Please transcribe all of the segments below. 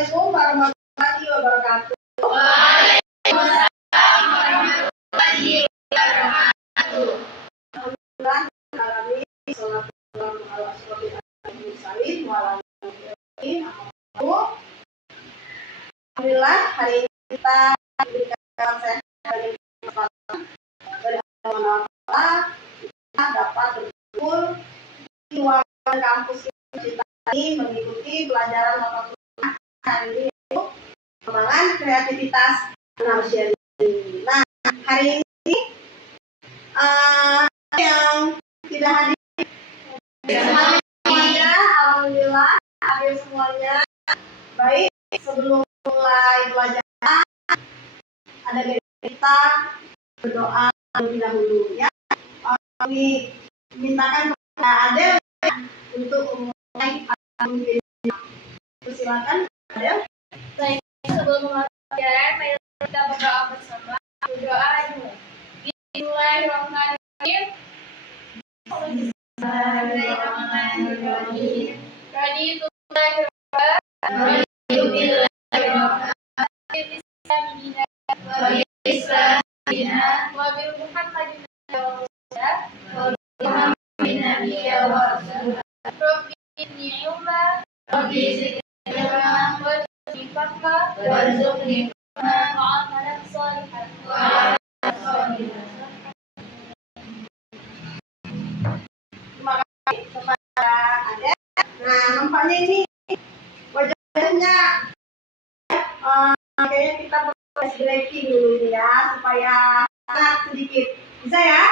Assalamualaikum warahmatullahi wabarakatuh. Waalaikumsalam warahmatullahi wabarakatuh. Alhamdulillah, hari ini kita diberikan sehat dari kesempatan dari Allah, kita dapat berkumpul di ruangan kampus kita ini mengikuti pelajaran mata kuliah hari ini yaitu pengembangan kreativitas manusia. Nah, hari ini yang tidak hadir semuanya, alhamdulillah hadir semuanya. Baik, sebelum mulai belajar ada kita berdoa terlebih dahulu ya. Kami mintakan kepada Adel untuk memulai video. Silakan Adel. Baik, sebelum mulai pelajaran, mari kita berdoa bersama. Berdoa dulu. Bismillahirrahmanirrahim. Bismillahirrahmanirrahim. Raditu billahi rabban. Wabil Muhammadin Rabbi inni ilma warzuqni fahma warzuqni amalan sholihan. Terima kasih kepada Adel. Nah, nampaknya ini wajahnya kayaknya kita proses breaking dulu ya supaya sangat sedikit. Bisa ya?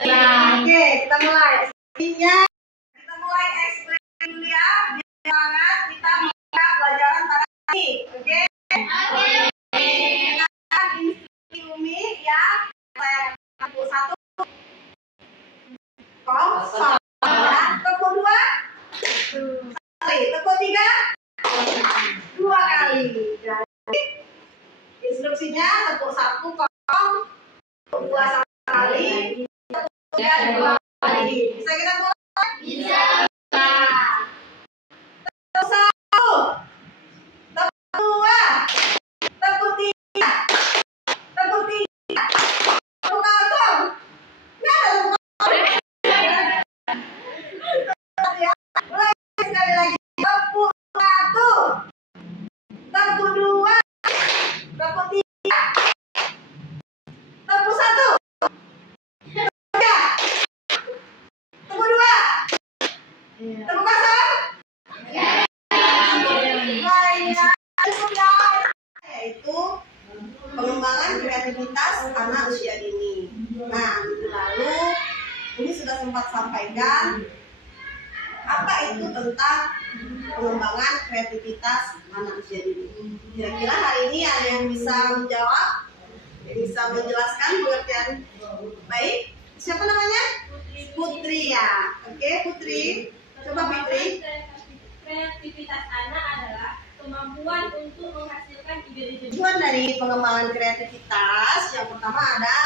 Nah, oke, kita mulai. Kita mulai explain dulu ya. Biar semangat kita mulai pelajaran pada hari ini. Oke? Dengan instruksi Umi ya. Saya 1 kosong ya. Tepuk 2 sekali. Tepuk 3 2 kali. Jadi instruksinya tepuk 1 kosong, tepuk 2 sekali, tepuk 3 2 kali. Bisa kita mulai? Bisa. Nah, tepuk 1, tepuk 2, tepuk 3, tepuk 3, tepuk kosong. Nggak ada tepuk kosong. Ya, mulai sekali lagi. Tepuk 1, tepuk 2, tepuk 3, tepuk 1, tepuk 3, tepuk 2, tepuk kosong. Lainnya yaitu pengembangan kreativitas anak usia dini. Nah, minggu lalu ini sudah sempat sampaikan apa itu tentang pengembangan kreativitas anak usia dini. Kira-kira hari ini ada yang bisa menjawab, yang bisa menjelaskan pengertian? Baik, siapa namanya? Putri ya. Oke, Putri. Coba Putri. Kreativitas anak adalah kemampuan untuk menghasilkan ide-ide. Tujuan dari pengembangan kreativitas yang pertama ada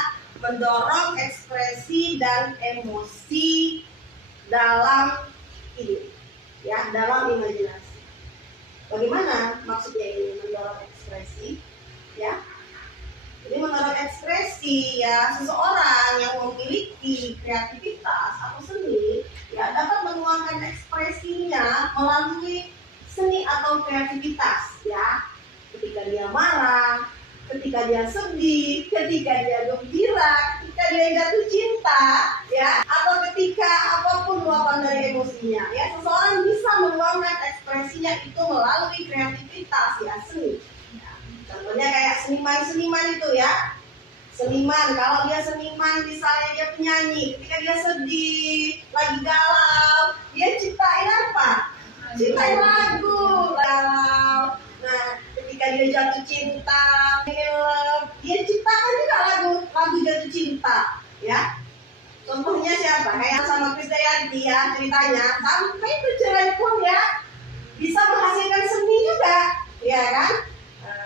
mendorong ekspresi dan emosi dalam ide, ya, dalam imajinasi. Bagaimana maksudnya ini mendorong ekspresi? Ya, jadi mendorong ekspresi ya seseorang yang memiliki kreativitas atau seni ya dapat menuangkan ekspresinya melalui seni atau kreativitas ya. Ketika dia marah, ketika dia sedih, ketika dia gembira, ketika dia jatuh cinta ya, atau ketika apapun luapan dari emosinya ya, seseorang bisa menuangkan ekspresinya itu melalui kreativitas ya, seni ya. Contohnya kayak seniman itu ya. Seniman, kalau dia seniman misalnya dia penyanyi, ketika dia sedih, lagi galau, dia ciptain apa? Ciptain lagu galau. Nah, ketika dia jatuh cinta, dia ciptakan juga lagu jatuh cinta, ya. Contohnya siapa? Kayak sama Krisdayanti ya ceritanya, sampai bercerai pun ya bisa menghasilkan seni juga, ya kan?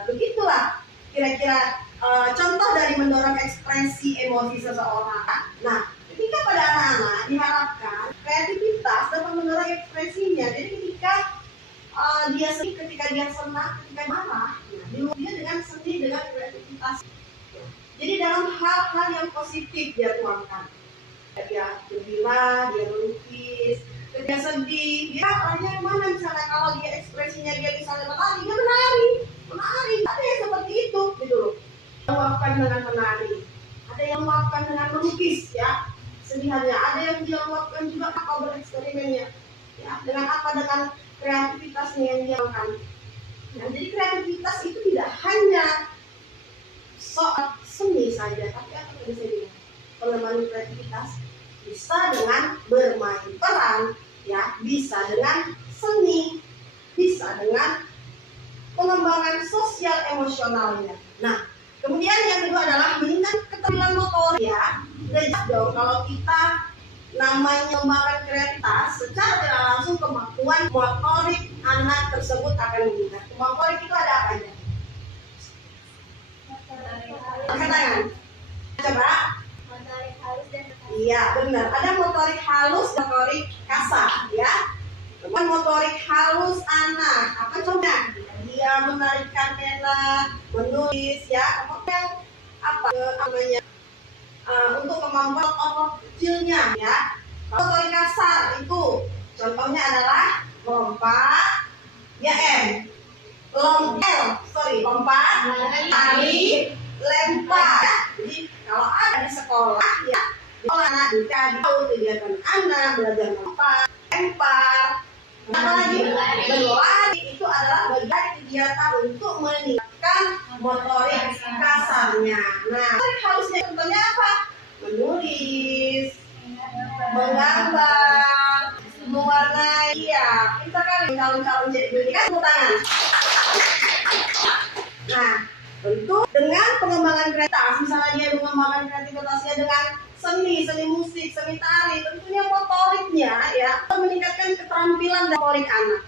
Begitulah kira-kira contoh dari mendorong ekspresi emosi seseorang. Nah, ketika pada anak-anak diharapkan kreativitas dapat mendorong ekspresinya. Jadi ketika dia sedih, ketika dia senang, anak ketika marah, dia dengan seni, dengan kreativitas. Jadi dalam hal-hal yang positif dia tuangkan. Dia gembira, dia melukis, dia sedih, dia arahnya kemana misalnya kalau dia ekspresinya dia misalnya menari, dia menari. Ada yang seperti itu, gitu loh. Meluapkan dengan menari, ada yang meluapkan dengan melukis, ya, kesedihannya. Ada yang dia luapkan juga apa bereksperimennya, ya, dengan apa, dengan kreativitasnya yang dia lakukan. Nah, jadi kreativitas itu tidak hanya soal seni saja, tapi apa yang bisa dibilang pengembangan kreativitas bisa dengan bermain peran, ya, bisa dengan seni, bisa dengan pengembangan sosial emosionalnya. Nah, kemudian yang kedua adalah meningkatkan keterampilan motorik, ya. Udah jelas dong kalau kita namanya pengembangan kreativitas, secara tidak langsung kemampuan motorik anak tersebut akan meningkat. Motorik itu ada apa aja? Angkat tangan. Coba. Motorik halus dan Iya, benar. Ada motorik halus, motorik kasar, ya. Teman motorik halus anak, apa contohnya? Dia menarikkan pena, menulis, ya. Kemudian apa namanya? Untuk kemampuan otot kecilnya, ya. Motorik kasar itu contohnya adalah lompat, ya, lompat, tari, lempar. Jadi kalau ada di sekolah, ya, anak juga tahu kegiatan anak belajar melompat, lempar, apa lagi, berlari, itu adalah bagian kegiatan untuk meningkatkan motorik kasarnya. Nah, harusnya contohnya apa? Menulis, menggambar, mewarnai. Ya, kita kan calon-calon jadi pendidikan, tepuk tangan. Nah, tentu dengan pengembangan kreativitas, misalnya dia mengembangkan kreativitasnya dengan seni musik, seni tari, tentunya motoriknya, ya, meningkatkan keterampilan motorik anak.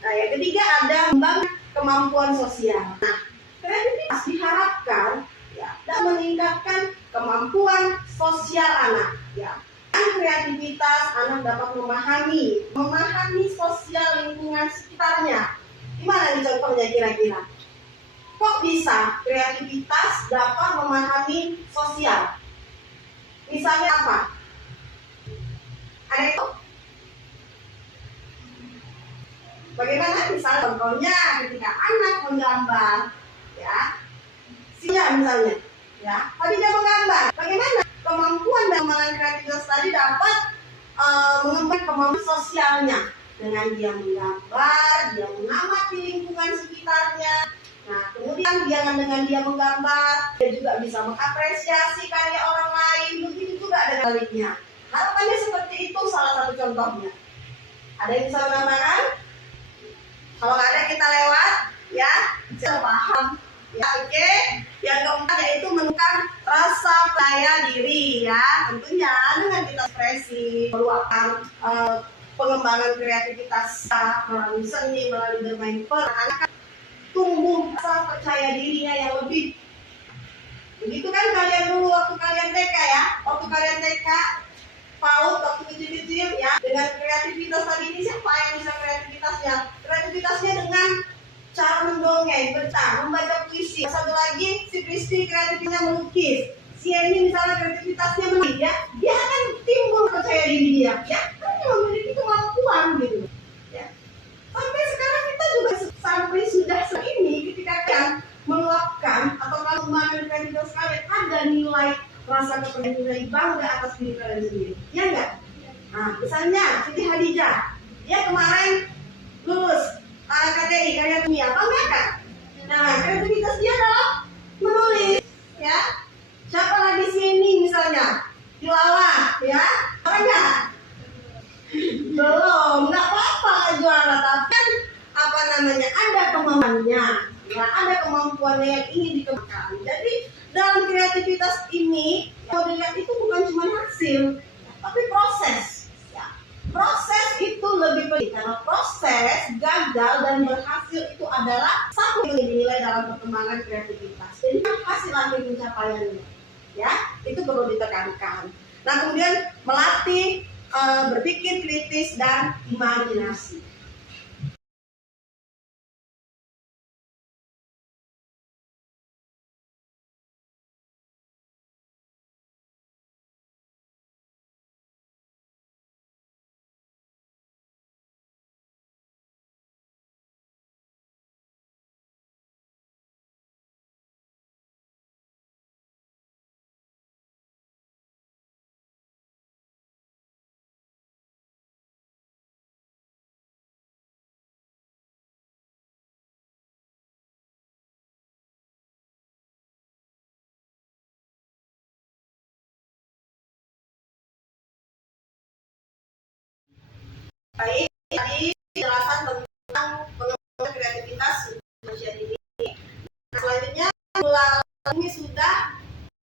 Nah, yang ketiga ada mengembangkan kemampuan sosial. Nah, kreativitas diharapkan, ya, dan meningkatkan kemampuan sosial anak, ya. Dengan kreativitas anak dapat memahami sosial lingkungan sekitarnya. Gimana nih contohnya kira-kira? Kok bisa kreativitas dapat memahami sosial? Misalnya apa? Ada itu? Bagaimana? Misalnya contohnya ketika anak menggambar, ya, misalnya, ya, tapi dia menggambar. Bagaimana kemampuan dan kemampuan kreativitas tadi dapat mengembangkan kemampuan sosialnya dengan dia menggambar, dia mengamati lingkungan sekitarnya. Nah, kemudian dengan dia menggambar, dia juga bisa mengapresiasi karya orang lain. Begitu juga dengan sebaliknya. Harapannya seperti itu, salah satu contohnya. Ada yang bisa menambahkan? Kalau nggak ada kita lewat, ya, saya paham. Ya, oke. Yang keempat yaitu menumbuhkan rasa percaya diri, ya. Tentunya dengan kita ekspresi, meluapkan pengembangan kreativitas melalui seni, melalui bermain peran, anak tumbuh rasa percaya dirinya yang lebih. Begitu kan kalian dulu waktu kalian TK, ya, waktu kalian TK, PAUD, waktu kecil-kecil, ya, dengan kreativitas tadi ini siapa yang bisa kreativitasnya? Kreativitasnya dengan cara mendongeng, membaca puisi. Satu lagi si Kristi kreativitasnya melukis. Si Eni misalnya kreativitasnya menari, ya, dia akan timbul percaya diri dia, ya, karena dia memiliki kemampuan gitu, ya. Sampai sekarang kita juga sampai sudah segini ketika kalian meluapkan atau kalau mengembangkan kreativitas kalian ada nilai rasa kepercayaan, nilai bangga atas diri kalian sendiri, ya enggak? Nah, misalnya Siti Hadijah, dia kemarin lulus KTI, karya kimia, bangga kan? Nah, kreativitas dia adalah menulis, ya. Siapa lagi sini misalnya? Tilawah, ya, bangga? Belum, nggak apa-apa juara, tapi kan apa namanya, ada kemampuannya, ya, ada kemampuannya yang ingin dikembangkan. Jadi dalam kreativitas ini, kalau dilihat itu bukan cuma hasil, tapi proses. Ya. Proses itu lebih penting karena proses gagal dan berhasil itu adalah satu yang dinilai dalam perkembangan kreativitas. Jadi hasil akhir pencapaiannya, ya, itu perlu ditekankan. Nah, kemudian melatih berpikir kritis dan imajinasi. Baik, tadi penjelasan tentang pengembangan kreativitas manusia ini. Nah, selanjutnya kami sudah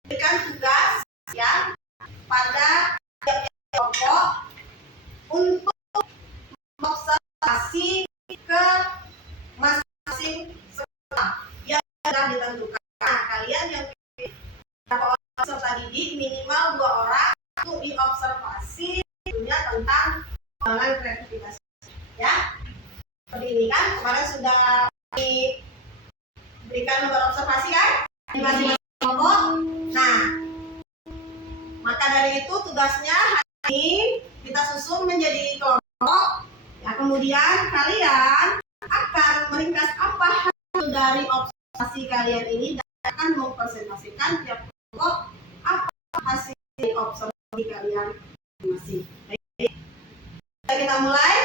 berikan tugas ya pada kelompok untuk observasi ke masing-masing sekolah yang sudah ditentukan. Nah, kalian yang berapa orang peserta didik minimal 2 orang untuk diobservasi tentunya tentang pengembangan kreativitas ya. Seperti ini kan kemarin sudah diberikan nomor observasi kan di masing-masing kelompok. Nah, maka dari itu tugasnya hari ini kita susun menjadi kelompok. Ya, kemudian kalian akan meringkas apa hasil dari observasi kalian ini dan akan mempresentasikan tiap kelompok apa hasil dari observasi kalian masing-masing. Baik, kita mulai.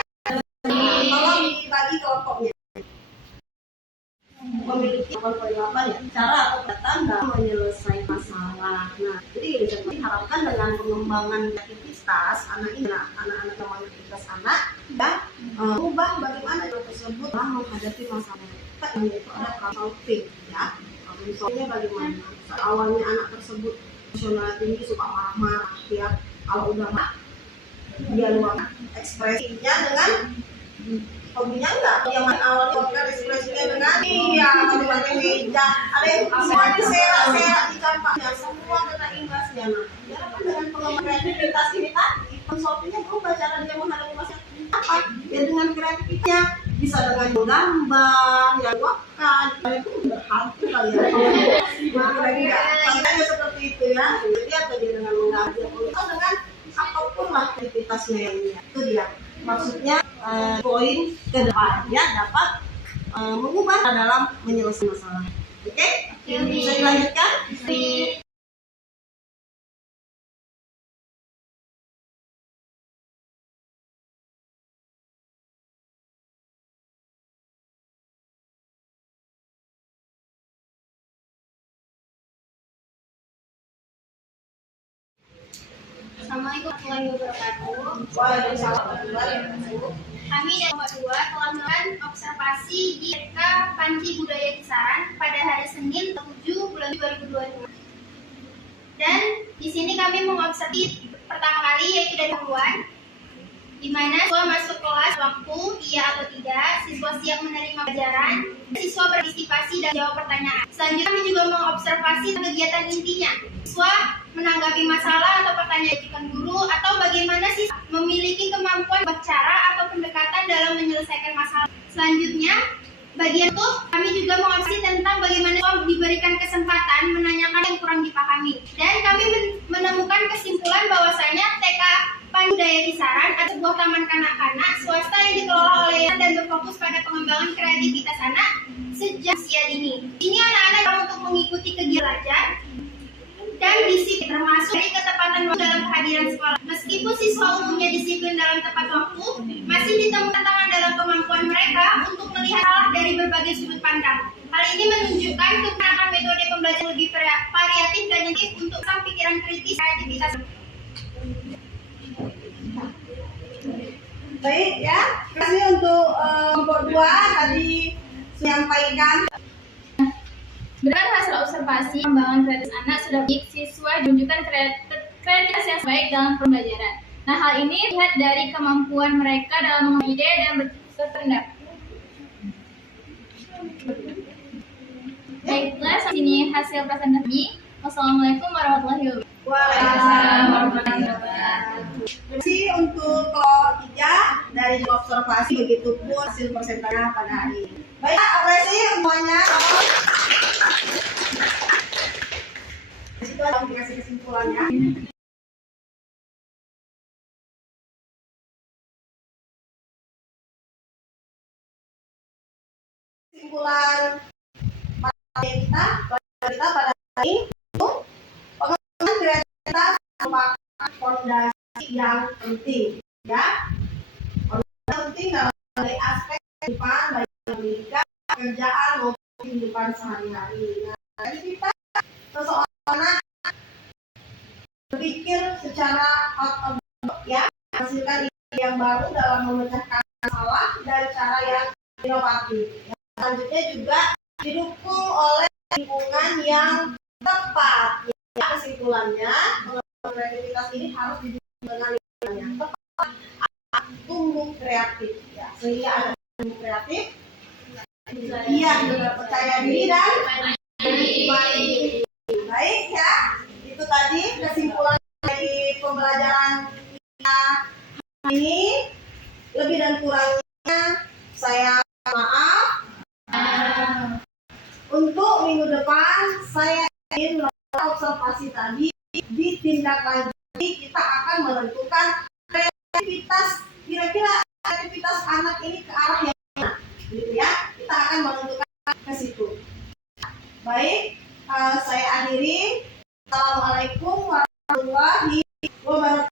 Tolong dibagi kelompoknya. Memiliki 8 ya cara atau pendekatan dalam menyelesaikan masalah. Nah, jadi diharapkan dengan pengembangan kreativitas anak-anak kreativitas anak dan ubah bagaimana hal tersebut dalam menghadapi masalah kita, yaitu ada problem solving ya. Problem solvingnya bagaimana? Awalnya anak tersebut emosional tinggi, suka marah-marah ya. Kalau udah marah dia luangkan ekspresinya dengan hobinya enggak, yang awalnya bukan ekspresinya dengan iya macam-macam meja, ada yang semua diserak-serak di campaknya, semua kena imbasnya. Nah, diharapkan dengan pengembangan kreativitas ini tadi, konsultasinya berubah cara dia menghadapi masalah apa? Ya dengan kreativitasnya bisa dengan menggambar, yang wakkan, itu berhantu kali ya. Contohnya seperti itu ya. Jadi apa dia dengan menggambar, atau dengan apapun lah kreativitasnya yang dia. Itu dia. Maksudnya poin ke depannya dapat mengubah dalam menyelesaikan masalah. Oke? Bisa dilanjutkan? Assalamualaikum warahmatullahi wabarakatuh. Waalaikumsalam warahmatullahi wabarakatuh. Kami dari kelompok 2 telah melakukan observasi di TK Panci Budaya Kisaran pada hari Senin 7 bulan 2022. Dan di sini kami mengobservasi pertama kali yaitu dari dahuluan, di mana siswa masuk kelas waktu iya atau tidak, siswa siap menerima pelajaran, siswa berpartisipasi dan jawab pertanyaan. Selanjutnya kami juga mengobservasi kegiatan intinya, siswa menanggapi masalah atau pertanyaan ajukan guru, atau bagaimana siswa memiliki kemampuan bercara atau pendekatan dalam menyelesaikan masalah. Selanjutnya, bagian itu kami juga mengobservasi tentang bagaimana siswa diberikan kesempatan menanyakan yang kurang dipahami. Dan kami menemukan kesimpulan bahwasanya TK Panci Budaya Kisaran adalah sebuah taman kanak-kanak swasta yang dikelola oleh dan berfokus pada pengembangan kreativitas anak sejak usia dini. Ini anak-anak untuk mengikuti kegiatan belajar dan disiplin, termasuk dari ketepatan waktu dalam kehadiran sekolah. Meskipun siswa umumnya disiplin dalam tepat waktu, masih ditemukan tantangan dalam kemampuan mereka untuk melihat salah dari berbagai sudut pandang. Hal ini menunjukkan kebenaran metode pembelajaran lebih variatif dan intuitif untuk sang pikiran kritis kreativitas. Baik ya, terima kasih untuk kelompok 2 tadi menyampaikan. Berdasarkan hasil observasi pengembangan kreativitas anak sudah baik, siswa menunjukkan kreativitas yang baik dalam pembelajaran. Nah, hal ini terlihat dari kemampuan mereka dalam mengambil ide dan berpendapat. Baiklah, sampai sini hasil presentasi kami. Wassalamualaikum warahmatullahi wabarakatuh. Waalaikumsalam warahmatullahi wabarakatuh. Terima kasih untuk kelompok 3 dari observasi, begitupun hasil presentasinya pada hari ini. Baik, apresiasi semuanya. Di situ ada kasih kesimpulannya. Kesimpulan kita pada hari ini itu pengembangan kreativitas merupakan fondasi yang penting ya. Fondasi penting dalam berbagai aspek kehidupan, baik pendidikan, pekerjaan maupun kehidupan sehari-hari. Nah, kreativitas seseorang berpikir secara out of the box ya, menghasilkan ide yang baru dalam memecahkan masalah dan cara yang inovatif. Yang selanjutnya juga didukung oleh lingkungan yang tepat. Ya, kesimpulannya, pengembangan kreativitas ini harus didukung dengan lingkungan yang tepat, tumbuh kreatif, ya, sehingga ada tumbuh kreatif, iya, percaya diri dan mandiri. Baik ya, itu tadi kesimpulan dari pembelajaran kita hari ini. Lebih dan kurangnya saya maaf. Untuk minggu depan saya ingin melakukan observasi tadi, ditindaklanjuti kita akan menentukan kreativitas, kira-kira kreativitas anak ini ke arah yang mana, gitu ya. Kita akan menentukan ke situ. Baik, saya akhiri. Assalamualaikum warahmatullahi wabarakatuh.